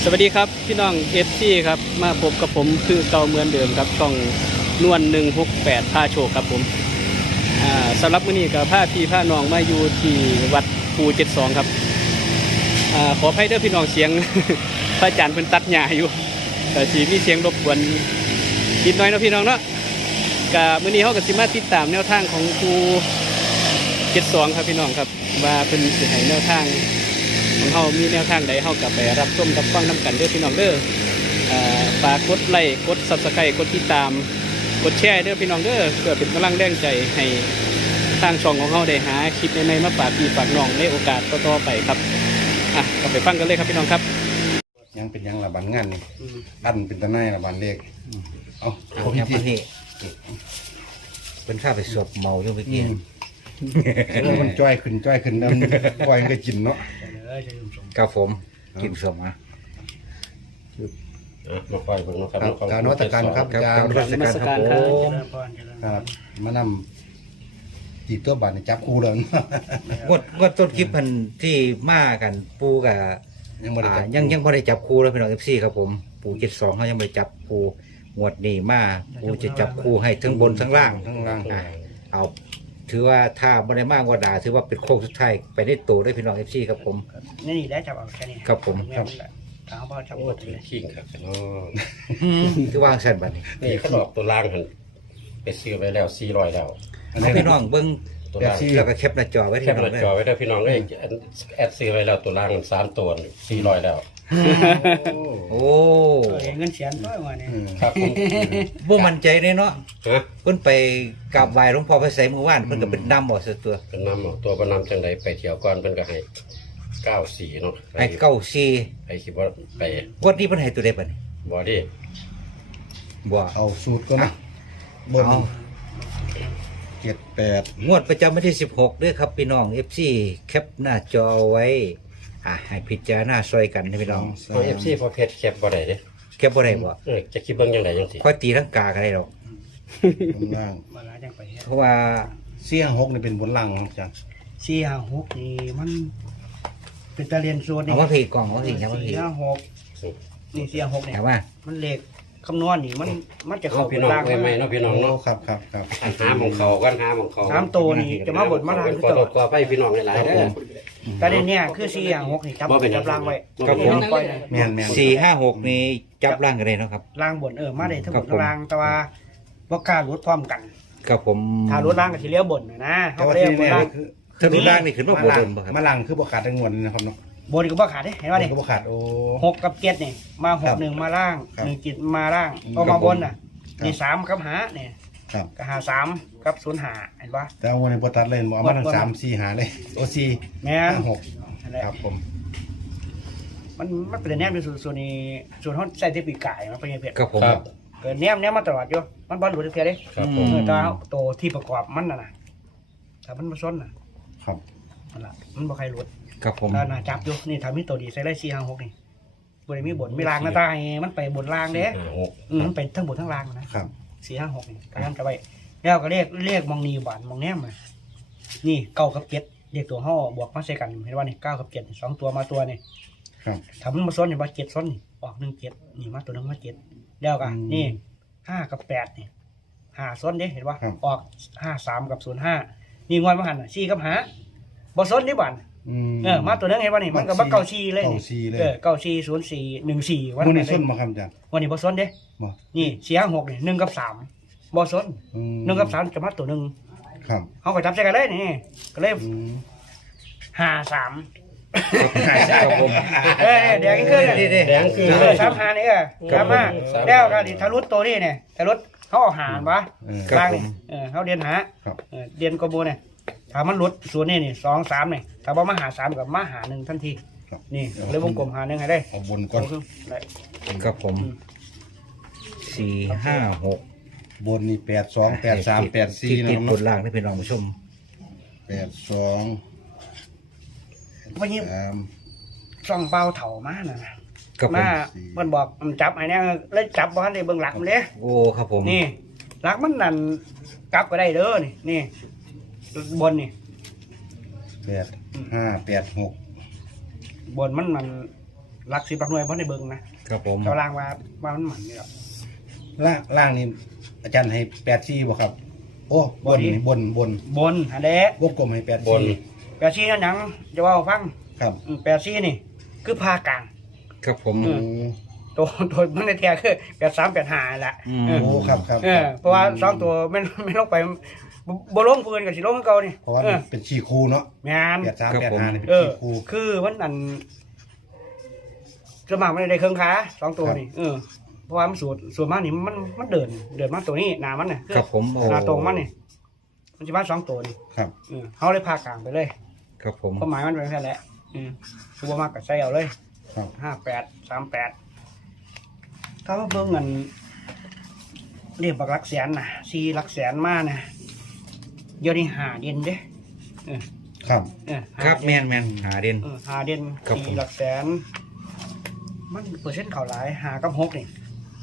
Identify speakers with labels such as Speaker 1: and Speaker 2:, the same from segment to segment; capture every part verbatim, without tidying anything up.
Speaker 1: สวัสดีครับพี่น้องเอฟซีครับมาพบกับผมคือเก่าเหมือนเดิมครับต้องนวลหนึ่งหกแปดผ้าโชคครับผมอ่าสำหรับมื้อนี้กับผ้าพี่ผ้าน้องมาอยู่ที่วัดปูเจ็ดสองครับอ่าขออภัยเด้อพี่น้องเสียง พระอาจารย์เพิ่นตัดหญ้าอยู่แต่สีมีเสียงรบกวนนิดหน่อยเนาะพี่น้องเนาะกับมื้อนี้เฮาก็สิมาติดตามแนวทางของปูเจ็ดสองครับพี่น้องครับว่าเพิ่นสิให้แนวทางของเขามีแนวทางใดเขากลับไปรับชมรับฟังน้ำกันเด้อพี่น้องเด้อฝากกดไลค์กดซับสไครต์กดติดตามกดแชร์เด้อพี่น้องเด้อเพื่อเป็นกำลังแรงใจให้ทางช่องของเขาได้หาคลิปในๆมาฝากพี่ฝากน้องในโอกาสต่อๆไปครับอ่ะก็ไปฟังกันเลยครับพี่น้องครับ
Speaker 2: ยังเป็นยังระบาดงานนี่อันเป็นตะไนระบาดเลขเอา
Speaker 3: ผมยังพันนี่เป็นข้าไปสวบเมาอยู่เมื่อกี้
Speaker 2: แล้วมันจ้อยขึ้นจ้อยขึ้นแล้วก้อยก็กินเนาะ
Speaker 3: กับผมกินสมอ่ะ
Speaker 4: มาคอยเบิ่งนะครับ
Speaker 2: การนวัตกรรมครับการ
Speaker 3: นมัสการครับผม
Speaker 2: ครับมานำจีตัวบาดจับคู่เลย
Speaker 3: งวดงวดต้นคลิปพันที่มากันปูกับ
Speaker 2: ยังไม่ได้
Speaker 3: อ่า
Speaker 2: จับ
Speaker 3: ยังยังไม่ได้จับคู่แล้วพี่น้องเอฟซีครับผมปูเจ็ดสองเขายังไม่ได้จับคู่งวดนี้มาปูจะจับคู่ให้ทั้งบนทั้งล่าง
Speaker 2: ทั้งล่าง
Speaker 3: อ่าเอาถือว่าถ้าไม่ได้มากกว่าด่าถือว่าเป็นโค้งสุดท้ายไปได้โตได้พี่น้องเอฟซีครับผม
Speaker 5: นี่นี่ได้จับเอาแค่นี้
Speaker 3: ครับผม
Speaker 5: ครับถามพ่อจับ
Speaker 4: โอ้
Speaker 5: หมด
Speaker 4: ถื
Speaker 5: เล
Speaker 4: อย ขิงครับเนาะ
Speaker 3: คือวางเส้นบัดนี้
Speaker 4: นี่เขาดอกตัวล่างหันไปซื้อไว้แล้วสี่ร้อยแล้ว
Speaker 3: เอาพี่น้องเบิ้ง
Speaker 4: ตัวล่าง
Speaker 3: แล้วก็แคปหน้าจอไว้ที่
Speaker 4: แค่
Speaker 3: น้
Speaker 4: เปิ
Speaker 3: อง
Speaker 4: ด
Speaker 3: เลย
Speaker 4: จอไว้ได้พี่น้องเลยแอดซื้อไว้แล้วตัวล่างสามตัวสี่ร้อยแล้ว
Speaker 3: โอ้
Speaker 5: เงินเสียนด้วยวันนี้
Speaker 4: ครับผม
Speaker 3: บ่มั่นใจเลยเนาะ
Speaker 4: ฮะ
Speaker 3: เพิ่นไปกราบไหว้หลวงพ่อพระไสยเมื่อวานเพิ่นก็เป็นนำบ่ซะตัว
Speaker 4: เป็นนำเอาตัวประนำจังไดไปเที่ยวก่อนเพิ่นก็ให้เก้าสี่เนาะ
Speaker 3: ให้เก้าสี่
Speaker 4: ไปคิดว่าไป
Speaker 3: งวดนี้เพิ่นให้ตัวใดบัดนี้
Speaker 4: บ่ดิ
Speaker 3: บ่
Speaker 2: เอาสูตรก็นะบน
Speaker 3: เอา
Speaker 2: เจ็ดแปด
Speaker 3: งวดประจำวันที่สิบหกเด้อครับพี่น้อง เอฟ ซี แคปหน้าจอไว้อ่ะให้พิจารณาซอยกันนะพี่น้อง
Speaker 4: พอ เอฟ ซี พอเพชรแคปบ่ได้เด้
Speaker 3: แคปบ่ได้บ่
Speaker 4: เออจะคิดเบิ่งจังไดจังสิ
Speaker 3: ค่อยตีลังกาก็ได้ดอก
Speaker 2: บนล่าง
Speaker 5: มาแล้วยังไปเฮ็ด
Speaker 3: เพราะว่า
Speaker 2: เสี่ยงหกนี่เป็นบนล่างครับอาจารย์
Speaker 5: สี่ห้าหกนี่มันเป็นตะเรียนโซนนี่
Speaker 3: เอามาพี่กล่องเอามาพี่เอามาพี่
Speaker 5: สี่ห้าหกนี่สี่ห้าหกเนี่ย
Speaker 3: ถามว่า
Speaker 5: มันเลขคำนวณนี่มันมันจะ
Speaker 4: เอา
Speaker 5: เข้า
Speaker 4: พี่
Speaker 5: เป็น
Speaker 4: น้อง
Speaker 5: ล่าง
Speaker 4: ไว้ไหมเนาะพี่น้อง
Speaker 2: โอ้
Speaker 4: เนาะ
Speaker 2: ครับครับครับ
Speaker 4: หาหมองเขากันหาหมองเขา
Speaker 5: สามตัวนี่จะมาบดมาล่าง
Speaker 4: เป็น
Speaker 5: คือ
Speaker 4: ขอ
Speaker 5: ต
Speaker 4: โท
Speaker 5: ลอ
Speaker 4: ษ
Speaker 5: ด
Speaker 4: ขอไปพี่น้องหลายๆเด้อ
Speaker 5: ตะเรียนเนี่ยคือสี่ห้าหกนี่จับ
Speaker 4: บ่เป็น
Speaker 5: จับล่างไว้
Speaker 4: ครับผม
Speaker 5: ปล่อยเลย
Speaker 2: แม่นแม่น
Speaker 3: สี่ห้าหกนี่จับร่างกันเลยเนาะครับ
Speaker 5: ล่างบนเออมาได้ทั้งหม
Speaker 3: ครั
Speaker 5: ด
Speaker 3: บผม
Speaker 5: ล่างแต่ว่าบ่กล้าลดพร้อมกัน
Speaker 3: ครับผม
Speaker 5: ถ้าลดล่างก็สิเลี้ยวบนนะนะ
Speaker 2: แต่
Speaker 5: เขา
Speaker 2: ว่า
Speaker 5: เรียก
Speaker 2: ที่
Speaker 5: บน
Speaker 2: แน่
Speaker 5: ล่าง
Speaker 2: คือ
Speaker 3: ถ้ารุนร่างนี่ขึ้นมาบ่โดนบ่ครับ
Speaker 2: มาลังคือบ่ขาดทั้งมวลนะครับเนาะ
Speaker 5: บนก็บ่ขาดเด้เห็นว่าดิ
Speaker 2: ก็บ่ขาดโอ้
Speaker 5: หกกับเจ็ดนี่มาห
Speaker 2: ครั
Speaker 5: ก
Speaker 2: บ
Speaker 5: หนึ่งมาล่าง
Speaker 2: ครับ
Speaker 5: หนึ่งจิตมาล่าง
Speaker 2: อืม
Speaker 5: เอามาบนน่ะ
Speaker 2: ครับ
Speaker 5: นี่สามกับหาเนี่ย
Speaker 2: ครับ
Speaker 5: กับหาสามกับศูนย์หาเห็นปะ
Speaker 2: แต่เอาวันนี้บ่ตัดเลยบ่เอามาทั้งสามสี่หาเลยโอ้สี่
Speaker 5: แม่น
Speaker 2: ห้าหก
Speaker 5: นั่นแหละ
Speaker 2: ครับผม
Speaker 5: มันมันเป็นแนมในส่วนส่วนนี้ส่วนเขาใส่ที่ปีกไก่มันเป็นยังไง
Speaker 3: ครับผม
Speaker 4: ครับ
Speaker 5: เกิดแนมแนมมาตลอดอยู่มันบอลหลุดเทียเด้
Speaker 4: ครับผม
Speaker 5: เออแตาตัวที่ประกอบมันน่ะนะถ้ามันมาซ้นน่ะ
Speaker 2: ครับ
Speaker 5: นั่นล่ะมันบ่ใครหลุด
Speaker 3: ครับผม
Speaker 5: ถ้าน่าจับอยู่นี่ถ้ามีตัวดีใส่ได้สี่ห้าหกนี่บริมีบนไม่ล่างหน้าตาให้มันไปบนล่างเด้
Speaker 4: ห้าหก
Speaker 5: อืมมันเป็นทั้งบนทั้งล่างนะครับ สี่ห้าหกนี่การนั่นก็ไว้แล้วก็เรียกเรียกมองนีบานมองแนมมานี่เก้ากับเจ็ดเรียกตัวห่อบวกมาใส่กันเห็นว่านี่เก้ากับเจ็ดสองตัวมาตัวนี่
Speaker 2: ครับ
Speaker 5: ถ้ามันมาซ้อนนี่ว่าเจ็ดซ้อนนี่ออกหนึ่งเจ็ดนี่มาตัวหนึงมาเจ็ดแล้วกัน
Speaker 2: อืม
Speaker 5: นี่ห้ากับแปดนี่ห้าซ้อนเด้เห็นว่า
Speaker 2: ครับ
Speaker 5: ออกห้าสามกับศูนย์ห้านี่งอนมาหันน่ะสี่กับหาบอซ้อนนี่บ้าน
Speaker 2: อืม
Speaker 5: เออมาตัวหนึงเห็นว่านี่มันก็บักเก้าสี่เลยนี่
Speaker 2: เก้าสี่เลย
Speaker 5: เออเก้าสี่ศูนย์สี่หนึ่งสี่วัน
Speaker 2: มื้อ
Speaker 5: นั้
Speaker 2: นี้
Speaker 5: น
Speaker 2: ส้น
Speaker 5: เลย
Speaker 2: มาครับอาจารย์
Speaker 5: วันนี้บอซ้อนเด้
Speaker 2: บ่
Speaker 5: นี่สี่ห้าหกนี่หนึ่งกับสามบอซ้อน
Speaker 2: อืม
Speaker 5: หนึ่งกับสามจะมาตัวหนึ่ง
Speaker 2: ครับ
Speaker 5: เขาก็จับใส่กันเลยนี่ก็เลย
Speaker 2: อืม
Speaker 5: ห้าสาม
Speaker 3: ครับผม
Speaker 5: เอ้ยเดี๋ยวกินเครื่องเนี่ย
Speaker 4: แดงคือ
Speaker 5: เออสามหานี่เออสามห้า
Speaker 4: สามห้า
Speaker 5: แล้วก็ดิทะลุตัวนี่เนี่ยทะลุเขาเอาหารปะ
Speaker 2: เออ
Speaker 3: ครับ
Speaker 5: ล่าง
Speaker 3: ผ
Speaker 5: นี่
Speaker 3: ม
Speaker 5: เออเขาเรียนหา
Speaker 2: ครับ
Speaker 5: เออเรียนกบูเนี่ยถ้ามันหลุดส่วนนี่นี่สองสามนี่ถ้าว่ามาหาสามกับมาหาหนึ่งทันที
Speaker 2: ครับ
Speaker 5: นี่เลยวงกลมหาหนึ่งให้ได้
Speaker 2: เอาบนก่อน
Speaker 5: เอาขึ้นได้
Speaker 3: ครับผมสี่ห้าหก
Speaker 2: บนนี่แปดสองแปดสามแปดสี่
Speaker 3: ที่
Speaker 2: นะ
Speaker 3: ติ
Speaker 2: ค
Speaker 3: ด
Speaker 2: รับบ เนาะ
Speaker 3: นล่างนี่เป็นรองผู้ชม
Speaker 2: แปดสอง
Speaker 5: วันนี้
Speaker 2: สาม
Speaker 5: ส่องเบาเถามาน่ะนะครับ
Speaker 3: ผม
Speaker 5: มามันบอกมันจับไอ้เนี่ยเลยจับบ้านในเบื้องหลักมันเลย
Speaker 3: โอ้ครับผม
Speaker 5: นี่หลักมันนั่นกลับก็ได้เด้อนี่นี่บนนี่
Speaker 2: แปดห้าแปดหก
Speaker 5: บนมันมันหลักสิบหลักหน่วยเพราะในเบิ้งนะครับ
Speaker 3: ผม
Speaker 5: เจ้าล่างว่าว่ามันหมันนี่หรอก
Speaker 2: ล่างล่างนี่อาจารย์ให้แปดสี่บ่ครับ โอ้บนนี่บนบน
Speaker 5: บนอันเด้
Speaker 2: วงกลมให้แปด
Speaker 4: บน
Speaker 2: สี่
Speaker 5: แปดซี่นั่นหยังจะว่าให้ฟัง
Speaker 2: ครับ
Speaker 5: อืมแปดซี่นี่ คือพากลาง
Speaker 3: ครับผม
Speaker 5: อื
Speaker 2: โอ้
Speaker 5: ม ตัวตัวมันในแท้คือแปดสามแปดห้าแหละ
Speaker 3: อืม
Speaker 5: เออ
Speaker 2: โอ้ครับครับ
Speaker 5: เออเพราะว่าสองตัวไม่ไม่ลงไปบ่ลงพื้นกับสิลงคือเก่านี่
Speaker 2: เพราะว่า
Speaker 5: เออ
Speaker 2: เป็นชีคูเนาะ
Speaker 5: แม่น
Speaker 2: แปดสามแปดห้านี่เป็น
Speaker 5: เออ
Speaker 2: ชีคู
Speaker 5: คือมันอันสมัครมันได้เครื่องขาสองตัวนี่เออเพราะว่ามันสูตรส่วนมากนี่มันมันเดินเดินมาตัวนี้หนามันเนี่ย
Speaker 3: ครับผมโอ้
Speaker 5: หนาตรงมันนี่มันจะมาสองตัวนี่
Speaker 2: ครับ
Speaker 5: เออเขาเลยพากลางไปเลย
Speaker 3: ครับผม
Speaker 5: ความหมายมันเป็นแค่นั้นแหละอืมคือว่ามากกับใส่เอาเลย
Speaker 2: ครับ
Speaker 5: ห้าแปดสามแปดถ้าว่าเบิ่งเงินเรียกบักหลักแสนนะสี่หลักแสนมานะเดี๋ยวนี้หาเด่นเด้เออ
Speaker 2: ครับ
Speaker 5: เออหา
Speaker 3: ครับ
Speaker 5: เด่น
Speaker 3: แม่นแม่นหาเด่น
Speaker 5: เออหาเด่น
Speaker 3: ครับผม
Speaker 5: สี่หลักแสน มันเปอร์เซ็นต์เข่าหลายหากับหกนี่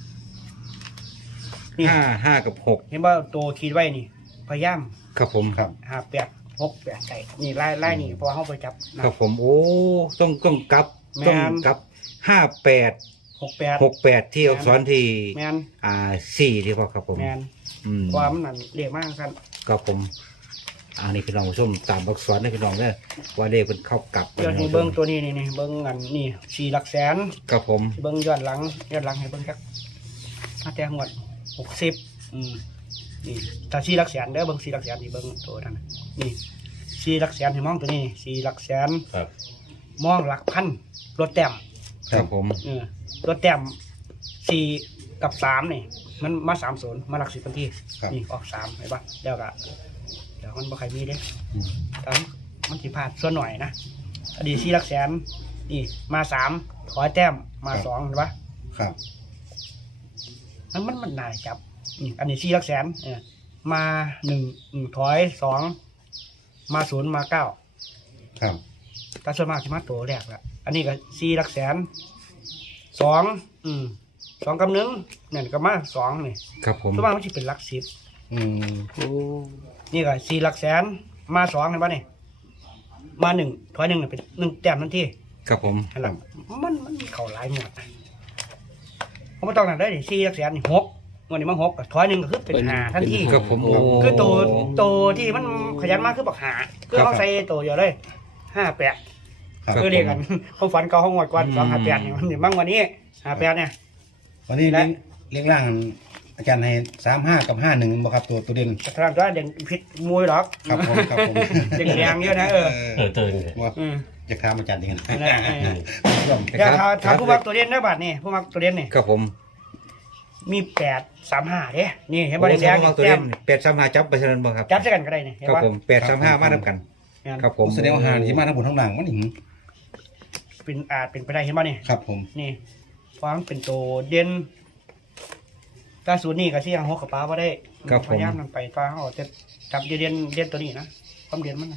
Speaker 5: นี่
Speaker 3: ห้าห้ากับหก
Speaker 5: เห็นว่าตัวคิดไว้นี่ พยายาม
Speaker 3: ครับผม
Speaker 2: ครับ
Speaker 5: หาแปดหกแปดไก่นี่ไล่ไล่นี่เพราะว่าเขาไปจับนะครับ
Speaker 3: ผมโอ้ต้องต้องกลับ
Speaker 5: แม่น
Speaker 3: ต้องกลับห้าแปด
Speaker 5: หกแปด
Speaker 3: หกแปดที่อักษรที่
Speaker 5: แมน
Speaker 3: อ่าสี่ที่พ่อครับผม
Speaker 5: แมน
Speaker 3: อืม
Speaker 5: ความนนั่นเรียกมากกัน
Speaker 3: ครับผมอันนี้พี่น้องผู้ชมตามอักษรนะพี่น้องเนี่ยว่าเลขเป็นเข้ากลับ
Speaker 5: เดี๋ยวให้เบิ้งตัวนี้นี่นี่เบิ้งอันนี่สี่หลักแสน
Speaker 3: ครับผม
Speaker 5: เบิ้งย้อนหลังย้อนหลังให้เบิ้งจักถ้าแต่หมดหกสิบอืมนี่ถ้าสี่หลักแสนเด้อเบิ้งสี่หลักแสนนี่เบิ้งตัวนั้นน่ะนี่สี่หลักแสนให้มองตัวนี้สี่หลักแสน
Speaker 4: ครับ
Speaker 5: มองหลักพันรถแต้ม
Speaker 3: ครับผม
Speaker 5: เออรถแต้มสี่กับสามนี่มันมาสามศูนย์มาหลักสิบทันที
Speaker 2: ครับ
Speaker 5: นี่ออกสามเห็นปะเดี๋ยวก็เดี๋ยวมันบ่ใครมีเด้
Speaker 2: อืม
Speaker 5: ตามมันสิพลาดส่วนหน่อยนะอดีตสี่หลักแสนนี่มาสามถอยแต้มมาสองเห็นปะ
Speaker 2: ครับ
Speaker 5: มันมันมันน่าจับนี่อันนี้สี่หลักแสนเออมาหนึ่งอืมถอยสองมาศูนย์มาเก้า
Speaker 2: ครับ
Speaker 5: แต่ส่วนมากจะมาตัวแรกละอันนี้ก็สี่หลักแสนสองอืมสองกับหนึ่งเนี่ยก็มาสองนี่
Speaker 3: ครับผม
Speaker 5: ส่วนมากมันจะเป็นหลักสิบ
Speaker 2: อืม
Speaker 1: โอ้
Speaker 5: นี่ก็สี่หลักแสนมาสองเห็นปะนี่มาหนึ่งถอยหนึ่งเนี่ยเป็นหนึ่งแต้มทันที
Speaker 3: ครับผม
Speaker 5: นั่นแหละมันมันมีเข่าหลายหมดผมไม่ต้องนั่นได้ดิสี่หลักแสนนี่หกวันนี้มาหกก็ถอยหนึ่งก็คือเป็นหาทันที
Speaker 3: ครับผมโอ้
Speaker 5: คือตัวตัวที่มันขยันมากคือบักหาคือเขาใส่ตัวเดียวเลยห้าแปด
Speaker 2: ครับ
Speaker 5: คือเรียกกันความฝันเก่าห้องงวดก่อนสองห้าแปดเนี่ยมันนี่มั่งวันนี้ห้าแปดเนี่ย
Speaker 2: วันนี้
Speaker 5: และ
Speaker 2: เลี้ยงเลี้ยงร่างอาจารย์ให้สามห้ากับห้าหนึ่งบ่ครับตัวตัวเด่น
Speaker 5: แต่ทางตัวเด่นพิษมวยหรอก
Speaker 2: ครับผมครับผม
Speaker 5: แดงแดงๆเยอะนะเออ
Speaker 4: เออตื่นเลย
Speaker 2: ว่า
Speaker 5: อืม
Speaker 2: จะถามอาจารย์ดีกัน
Speaker 5: นั่นแหละเออ
Speaker 2: ร่วม
Speaker 5: เดี๋ยวถามถามผู้มักตัวเด่นนะบัดนี่ผู้มักตัวเด่นนี่
Speaker 3: ครับผม
Speaker 5: มีแปดสามห้าเด้นี่เห็นบ่แดงแดง
Speaker 3: โอ้ตัว
Speaker 5: แต้
Speaker 3: เล่
Speaker 5: ม
Speaker 3: นแปดสามห้าจับไปเท่านั้นบ่ครับ
Speaker 5: จับใส่กันก็ได้นี่เห็น
Speaker 3: ครับ
Speaker 5: ป่ะ
Speaker 3: ผมแปดสามห้ามาทำกัน ครับผม
Speaker 2: แสดงว่าหาที่มาทั้งบนทั้งหลังมันหนิง
Speaker 5: เป็นอาจเป็นไปได้เห็นป่ะนี่
Speaker 2: ครับผม
Speaker 5: นี่ฟังเป็นตัวเด่นตาสูตรนี่กับที่ยังหกกับป้าว่าได้
Speaker 3: ครับผม
Speaker 5: พยายามนำไปฟ้าเอาแต่จับเด่นเด่นตัวนี้นะความเด่นมันนะ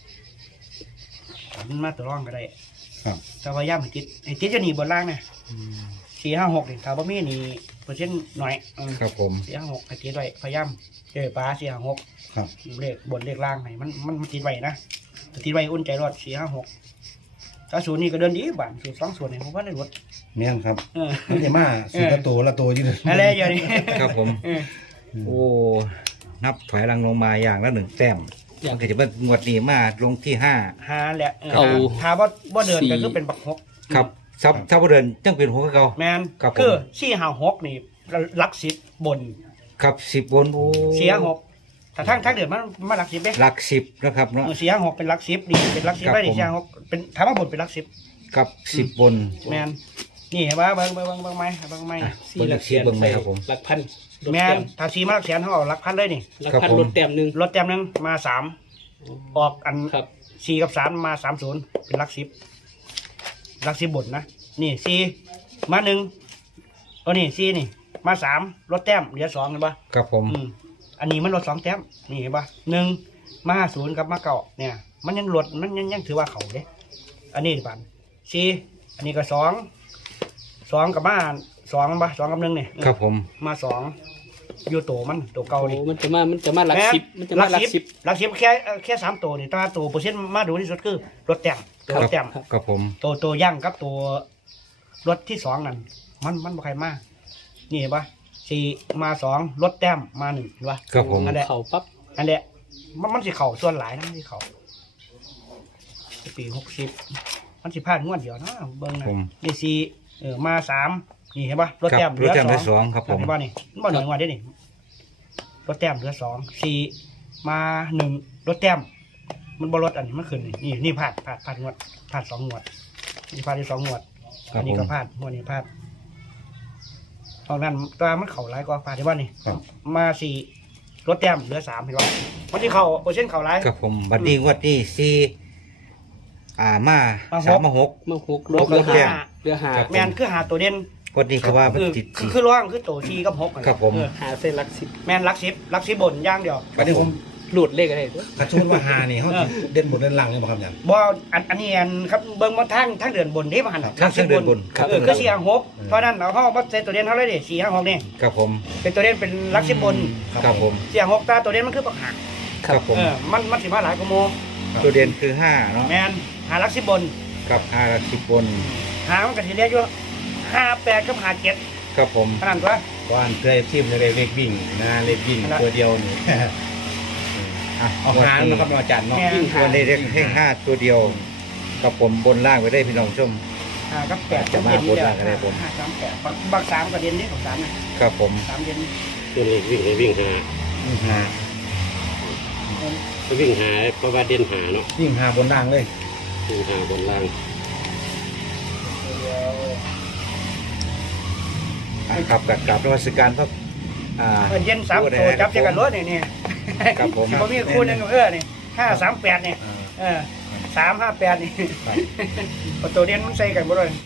Speaker 5: มันมาตัวร่องก็ได้
Speaker 2: ครับ
Speaker 5: แต่พยายามให้ติดให้ติดจะหนีบนล่างเนี่ยสี่ห้าหกนี่ถ้าบ่มีนี่เปอร์เซ็นต์หน่อยอืม
Speaker 3: ครับผม
Speaker 5: สี่ห้าหกให้ติดไว้พยายามเจอปลาสี่ห้าหก
Speaker 2: ครับ
Speaker 5: เลขบนเลขล่างให้มันมันมันติดไว้นะแต่ติดไว้อุ่นใจรอดสี่ห้าหกถ้าสูตรนี้ก็เดินดีบ้านสูตรสองส่วนนี่ผมว่าได้รถ
Speaker 2: เมี่ยงครับ
Speaker 5: เออ
Speaker 2: มันจะมาสีละตัวละตัวอยืด
Speaker 5: อะไรอย่างนี้
Speaker 3: ครับผม
Speaker 5: เออ
Speaker 3: โอ้นับถอยหลังลงมาอย่างละหนึ่งแต้มมันก็จะเป็นงวดนี้มาลงที่ห้า
Speaker 5: หาแหละเออหาว่าว่าเดินก็คือเป็นบักหก
Speaker 3: ครับซับถ้าบ่เดินจังเป็นหัวเก่า
Speaker 5: แมน
Speaker 3: ครับผม
Speaker 5: คือสี่ห้าหกนี่ลักสิบบน
Speaker 3: ครับสิบบนโอ้
Speaker 5: สี่ห้าหกแต่ทั้งทั้งเดือนมันมาลักสิบเด้
Speaker 3: หลักสิบนะครับเนาะ
Speaker 5: เออสี่ห้าหกเป็นลักสิบนี่เป็นลักสิบ
Speaker 3: ครับ
Speaker 5: ไม่ได้
Speaker 3: ผม
Speaker 5: สี่ห้าหกเป็นถามว่าบนเป็นลักสิบ
Speaker 3: กับสิบบน
Speaker 5: แมนนี่เห็นป่ะเบิ้งเบิ้งเบิ้งเบิ้งไหมเบิ้งไหม
Speaker 3: อ่ะเบิ่งหลักสิบเบิ่งไหมครับผม
Speaker 1: หลักพันรถ
Speaker 5: แม
Speaker 1: แต้
Speaker 5: นถ้าสี่มาลักแสนเขาเอาลักพันเลยนี่
Speaker 1: หลัก
Speaker 3: ครับ
Speaker 1: พัน
Speaker 3: ผม
Speaker 1: รถแต้มหนึ่ง
Speaker 5: รถแต้มหนึงมาสามออกอัน
Speaker 1: ครับ
Speaker 5: สี่กับสามมาสามศูนย์เป็นลักสิบลักสิบบนนะนี่สี่มาหนึ่งตัวนี้สี่นี่ มาสามลดแต้มเหลือสองเห็นปะ
Speaker 3: ครับผม
Speaker 5: อืมอันนี้มันลดสองแต้มนี่เห็นปะหนึ่งมาห้าศูนย์กับมาเก้าเนี่ย มันยังลดมันยังยังถือว่าเขาเด้อันนี้ปันสี่อันนี้ก็สองสองกับมาสองปะสองกับหนึ่งเนี่ย
Speaker 3: ครับผม
Speaker 5: มาสองอยู่โตมันโตเก่า
Speaker 1: โอ้
Speaker 5: นี่
Speaker 1: มันจะมามันจะมาหลักสิบมันจะมาหลักสิบ
Speaker 5: หลักสิบแค่เอ่อแค่สามตัวนี่แตัวาตัวเปอร์เซ็นต์มาดูที่สุดคือลดแต้มตัวลดแต้ม
Speaker 1: ครับ
Speaker 3: ครับผม
Speaker 5: ตัวตัวย่างกับตัวรถที่สองนั่นมันมันบ่ใครมานี่เห็นปะสี่มาสองรถแต้มมาหนึ่งเห็นปะ
Speaker 3: ครับผม
Speaker 5: อันเนี้ย
Speaker 1: เขาปั๊บ
Speaker 5: อันเนี้ยมันมันสิเข่าส่วนหลายนะมันสิเข่าปีหกสิบมันสิพลาดงวดเดียวนะเบิ้งนะ
Speaker 3: ผม
Speaker 5: นี่สี่เออมาสามนี่เห็นปะรถ
Speaker 3: ค
Speaker 5: แต้
Speaker 3: รั
Speaker 5: ม
Speaker 3: บ
Speaker 5: เห
Speaker 3: ร
Speaker 5: ลื
Speaker 3: ถ
Speaker 5: อ
Speaker 3: แต้ม
Speaker 5: สอ
Speaker 3: ได้
Speaker 5: ง
Speaker 3: สองครับผม
Speaker 5: เห็นปะนี่มันบ่หน่อยงวดได้นี่รถแต้มเหลือสองสี่มาหนึ่งรถแต้มมันบ่รถอันนี้มันขึ้นนี่นี่นี่พลาดพลาดพลาดงวดพลาดสองงวดนี่พลาดที่สองงวด
Speaker 3: ครับ
Speaker 5: อันนี้
Speaker 3: ผม
Speaker 5: ก็พลาดงวดนี้พลาดตอนนั้นตัวมันเข่าหลายกว่าพลาดที่ว่านี่
Speaker 2: ครับ
Speaker 5: มาสี่รถแต้มเหลือสามเห็นปะมันที่เข่าเปอร์เซ็นต์เข่าหลาย
Speaker 3: ครับผมบัดนี้งวดนี้สี่อ่ามา
Speaker 5: มาหก
Speaker 3: สามมาหก
Speaker 1: เมื่อหก
Speaker 5: ร
Speaker 1: ร
Speaker 5: ถ
Speaker 1: ถเรือ
Speaker 5: แต้
Speaker 1: หาม เรือหา
Speaker 3: ครับ
Speaker 5: แมนคือหาตัวเด่น
Speaker 3: งวดนี้คือว่ามัน
Speaker 5: คือ
Speaker 3: ติด
Speaker 5: คือ
Speaker 3: สี่
Speaker 5: คือร่องคือตัวทีกับหก
Speaker 3: ครับผม
Speaker 5: เออ
Speaker 1: หาเส้นลักสิบ
Speaker 5: แมนลักซิบลักซิบบนอย่างเดียว
Speaker 2: อันนี้ผม
Speaker 1: หลุดเลขอะไรด้วย
Speaker 2: กระชุนว่าหานี่เขาสิเด่นบนเด่นล่างนี่บ่ครับอาจารย์
Speaker 5: บ่อันอันนี้อันครับเบิ่งมาทางทางเดือนบนที่มาหัน
Speaker 3: ทางทางเดินบนครับ
Speaker 5: เออคือสี่หางหกเพราะนั้นเอาห้องมาใส่ตัวเด่นเขาเลยดิสี่หางหกนี่
Speaker 3: ครับผม
Speaker 5: เป็นตัวเด่นเป็นลักซิบบน
Speaker 3: ครับผม
Speaker 5: สี่หางหกตาตัวเด่นมันคือปักหัก
Speaker 3: ครับผม
Speaker 5: เออมันมันสิมาหลายกว่าโม
Speaker 3: ตัวเด่นคือห้าเนาะ
Speaker 5: แมนหาลักซิบบน
Speaker 3: กับห้าหลักสิบบน
Speaker 5: หามันก็สิเรียกอยู่ห้าแปดกับห้าเจ็ด
Speaker 3: ครับผม
Speaker 5: ขนาดตัว
Speaker 2: ว่าอันเคยทีมในเลขวิ่งนะเลขวิ่ง
Speaker 5: นั่นแหละ
Speaker 2: ตัวเดียวนี่
Speaker 3: อ่ะ
Speaker 2: เอาหางนะครับอาจารย์เนาะ
Speaker 5: แม่
Speaker 1: วิ่งหา
Speaker 3: วันนี้เรียกให้ห้าตัวเดียวกับผมบนล่างไปได้พี่น้องชม
Speaker 5: ห้ากับแปด
Speaker 3: จะมาบนล่างอะไรผม
Speaker 5: ห้าสามแปดบักบักสามกระเด็นนี่ของสามนะครับ
Speaker 3: ผม
Speaker 5: สามเด่น
Speaker 4: ตัวเลขวิ่งให้วิ่งหา
Speaker 2: หา
Speaker 4: ไปวิ่งหาเพราะว่าเด่นหาเนาะ
Speaker 2: วิ่งหาบนล่างเลย
Speaker 4: วิ่งหาบนล่าง
Speaker 3: อ่ะครับกับกับนวัตการพระอ่า
Speaker 5: เปิดเย็นสามตัวจับเจอกันรถนี่นี่
Speaker 3: ครับผม
Speaker 5: ผมมีคู่หนึงเออนี่ห้าสามแปดนี่
Speaker 2: อ่า
Speaker 5: เออสามห้าแปดนี่ประตูเด่นมันใส่กันบ่เลย